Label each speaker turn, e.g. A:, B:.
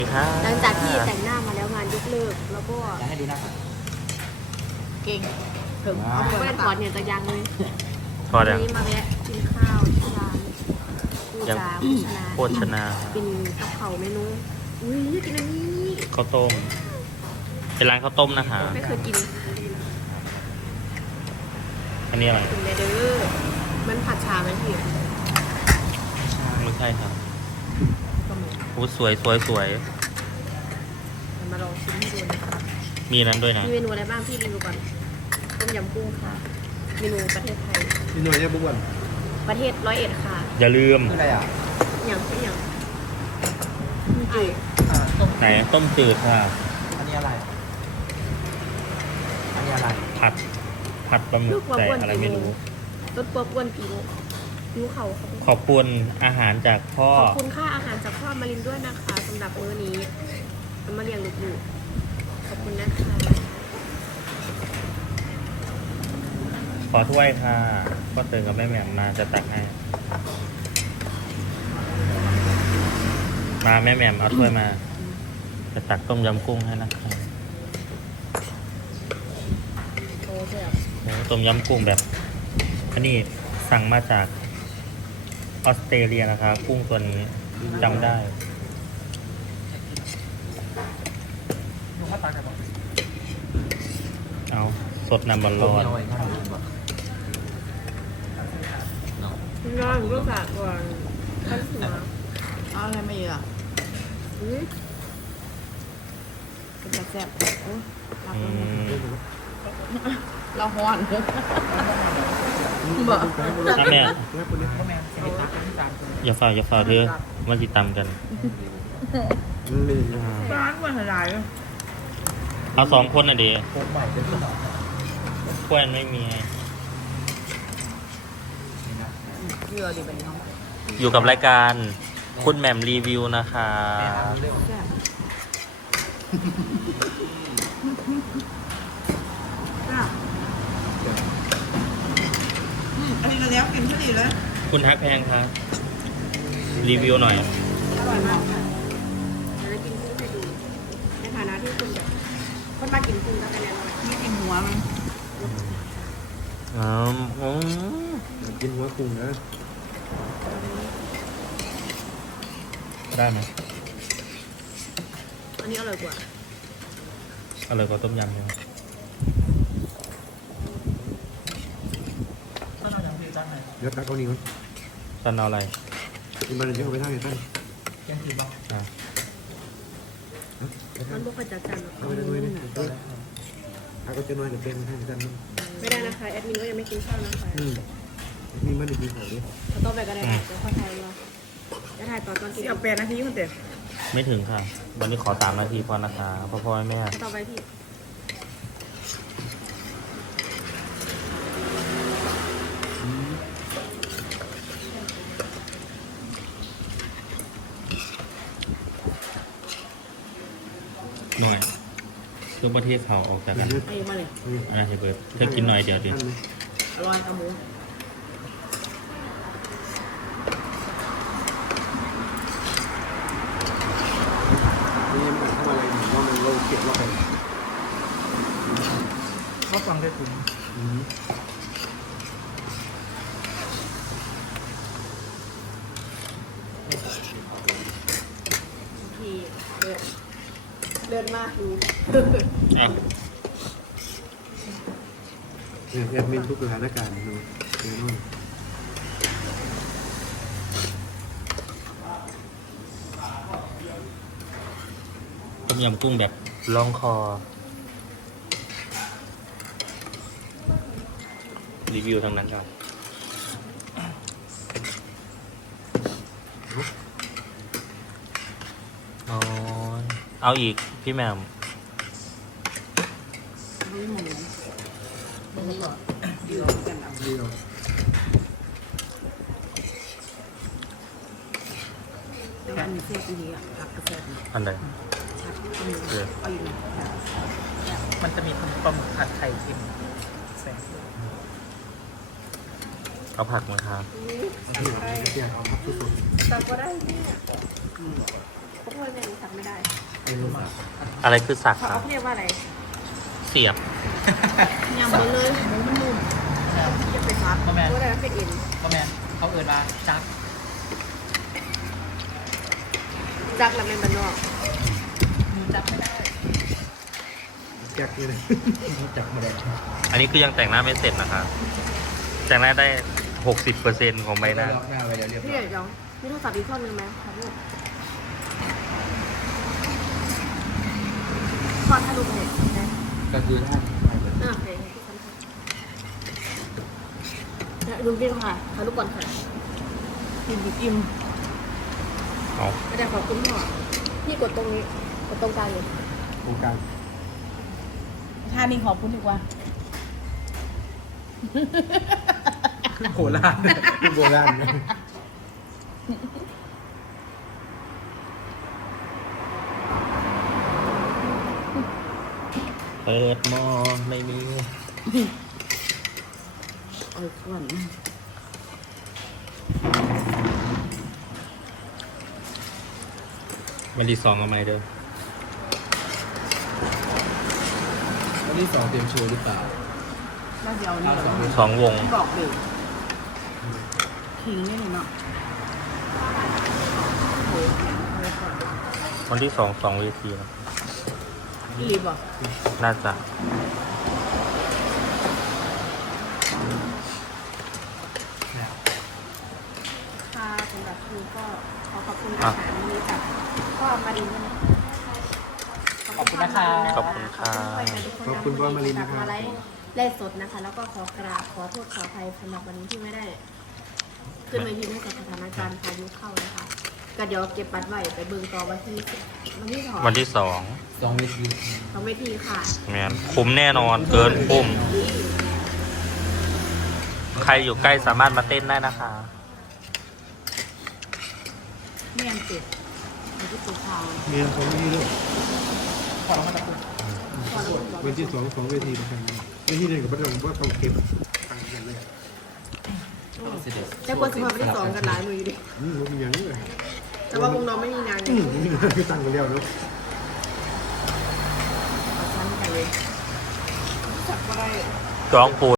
A: หลังจากที่แต่งหน้ามาแล้วงานยกเลิกแล้วก็
B: จะให้ดูหน้าก่อน
A: เก่งถึงเอาแว่นถอดเนี่ยจะยังเลย
C: พอแล้ว
A: วันนี้มาแวะกินข้าวที่ร้านปูจาโภชนา
C: โภชนา
A: กินกับเขาเมนูอุ้ยอยากกินอันนี้
C: ข้าวต้มเป็นร้านข้าวต้มนะคะ
A: ไม่เคยกิน
C: อันนี้อะไร
A: กินเลยเด้อมันผัดชาไหมพี่
C: ไม่ใช่ครับ
A: ก็เหมือน
C: โอ้สวยสวยสวย
A: มาลองชิมให้ดูนะคะ
C: มีนั้นด้วยนะ
A: มีเมนูอะไรบ้างพี่รีวิวก่อนต้มยำกุ้งค่ะเมนูประเทศไทย
B: นี่หน่วยเนี่ยบุ้น
A: ประเทศ101ค่ะ
C: อย่าลืม
B: คืออะไรอ่ะ
A: อย่างเช่นอย่างไอ
B: ต้ม
C: ไหนต้มจืดค่ะ
B: อันนี้อะไร อันนี้อะไร
C: ผัดปลาหมึกใส่อะไรไม่รู้
A: ต้นปวกอ้วนปีโมนิ้วเขาเขา
C: ขอบคุณอาหารจากพ่อ
A: ขอบคุณค่าอาหารจากพ่อมารินด้วยนะคะสำหรับมื้อนี้เอามาเลี้ยงลูกๆขอบคุณนะคะ
C: ขอถ้วยค่ะก็เติมกับแม่แหม่มมาจะตักให้ มาแม่แหม่มเอาถ้วยมา จะตักต้มยำกุ้งให้นะคะ
A: โอ้แบบ
C: โอ้ต้มยำกุ้งแบบ อันนี้สั่งมาจากออสเตรเลียนะคะ กุ้งตัวนี้จำได้
B: ลูกข้าวตาลกับ
C: เอาสดน้ำบอลร้อน
A: น้องก็ฝากก่อนขั้นหัว
D: เอาอะไรมาอีกอ่ะ
A: อืม
D: เป็นแบบแซ่บโอ้รัก
C: อืม
D: เราฮ้อนบอก
C: ถ้าแม่
B: พ่อแม่จะไปตักกันที่จาน
C: อย่าฝ่าเธอมาจิตำกัน
D: ร้านมันหลาย
C: เอาสองคนน่ะดี
B: โคกใหม่เป็นขนม
C: กล้วยไม่มี
D: เยื่อดีเป็นน้อง
C: อยู่กับรายการคุณแหม่มรีวิวนะคะ
D: แซ่บอันนี้เราแล้วกินพอดีเลย
C: คุณทักแพงครับรีวิวหน่อย
A: อร่อยมากค่ะแล้วกินกุ้งให้ดูในฐานะที่คุณแบบคนมากินกุ้งแล้วกันแน่นอน
D: นี่กินหัวมัน
B: กินหัวกุ้งนะ
C: ได้ไหม
A: อันนี้อร่อยกว่า
C: อร่อยกว่าต้มยำใช่ไหม
B: เดี๋ยวตักเอานี่ก่อน
C: ตันเอาอะไร
B: กินมันเยอะไปได้ไงท่าน
C: อ่ะ
A: มันบ่ค่อยจัดจานหรอก
B: เอาไปด้วยนี่ถ้าก็จะน้อยเดี๋ยวเป็นให้ท่าน
A: ไม่ได้นะคะแอดมินก็ยังไม่กินข้าวนะคะ
B: นี่มันดีของดิ
A: เราต้องไปก็ได้ค่ะเดี๋ยวค่อยถ่ายรอจะถ่ายตอนกิน
D: เอา8 นาทีคนเดียว
C: ไม่ถึงค่ะ วันนี้ขอ3 นาทีพอนะคะพ่อแม่
A: ต่อไปพี่
C: หน่อยเพื่อประเทศเขาออกจากกัน
A: ไอ้มาเลย
C: อ่ะเฮเบิร์ตเธอกินหน่อยเดี๋ยว
A: อร่อยเอาหมู
B: นี่มันเข้ามาอะไรว่ามันเราเก็บว่าไป
D: เขาฟังได้ถึง
A: พี่เลือดมากดู
C: อ่ะ
B: แอดมินทุกสถานการณ์นะแน่นอน
C: ต้มยำกุ้งแบบล่องคอ รีวิวทางนั้นครับอ๋อเอาอีกพี่แหม่ม
D: ไม่หมูแล้วก็เยื่อกันเอา
B: เดียว
D: แล้วอันนี้แซ่บดีอ่ะผักก็แซ่บ
C: อันใด
D: ผัดก็มีเอาอยู่
E: มันจะมีปลาหมึกผัดไข่เค็มแซ่บ
C: เอาผักมาครับ
B: เดี๋ยวเอาพักสุด
A: ตักก็ได้เนี่ยปโทษไม่รู้สักไม่ได้
B: ไม่รู้อ่ะ
C: อะไรคือสัก
A: เขา
C: ครับ
A: เรียกว่าอะไร
C: เสียบ
A: ยำไปเลยหมูมันนุ่ม
E: ครับ
A: จะไปซักเพราะอะไรมันเป็นเอ็น
E: ก็แม่นเขาเอินมาจัก
A: จักแล้วเป็นมันนอก
E: จักไม่ได้
B: แจ็คเลยจับมาได้
C: อันนี้คือยังแต่งหน้าไม่เสร็จนะคะแต่งหน้าได้ 60%ของใบหน้า
B: ล็อกหน้าไว้แล้วเรียบ
A: พี่
B: ร้
A: เอ๋
B: อย
A: ยองมีโทรศัพท์อีกเครื่องนึงไหมครับลูกก่อนถ้าลูกเนี่ยนะ
B: ก็คือถ้า
A: โอเคดูพี่ค่ะถ่ายรูปก่อนค่ะอิ่ม
C: เอา
A: ไม่ได้ขอบคุณพ่อพี่กดตรงนี้กดตรงกลางเลย
B: โครงการ
D: ท่านี้ขอบคุณดีกว่า
E: โหราณ
B: โบราณนะ
C: เปิดหม้อไม่มี
D: เอาส่วน
C: วันที่ 2เอาไหมเด้อ
B: วันที่2เตรียมโชว์หรือเปล่า
D: แล้วเดี๋ยวนี่
C: 2 วง
D: บอกเด็กทิ้งนี่เนาะ
C: วันที่ 2 เวทีนะ
D: พี่รีบอก
C: น่าจะ
A: ค่ะสำหรับครูก็ขอขอบคุณอาหารนี้จากพ่อมารินด้วยนะ
E: ขอบคุณนะคะ
C: ขอบคุณค่ะ
B: ขอบคุณพ่อมารินนะครับ
A: มาไลฟ์สดนะคะ แล้วก็ขอกราบขอโทษขออภัยสำหรับวันนี้ที่ไม่ได้ ขึ้นมายืนให้กับสถานการณ์พายุเข้านะคะก็เดี๋ยวเก็บบัตรไว้ไปเบิ่งต่อวันที่สอง
C: วันที่
B: 2 เวที
A: สองเวทีค่ะ
C: 2แมนคุ้มแน่นอนเกินคุ้ม ใครอยู่ใกล้สามารถมาเต้นได้นะคะ
D: เมียนติดมันก็ตัวขาว
B: เมียของนี่ลูก
E: ขอร้องมาจากคุณ
B: วันที่2เวทีนะครับเวทีหนึ่งกับบัตรว่าต้องเก็บตังค์กันเลย
A: แต่คนสมัครวันที่สองกันหลายมืออยู่ดิ
B: มันมีอย่างนี้เลย
A: แต่ว่าวงน้องไม่มีงานไง
B: คือตังค์กันแล้วเนาะ
A: เอาชั้นกันเลยจับก็ได้
C: จองปู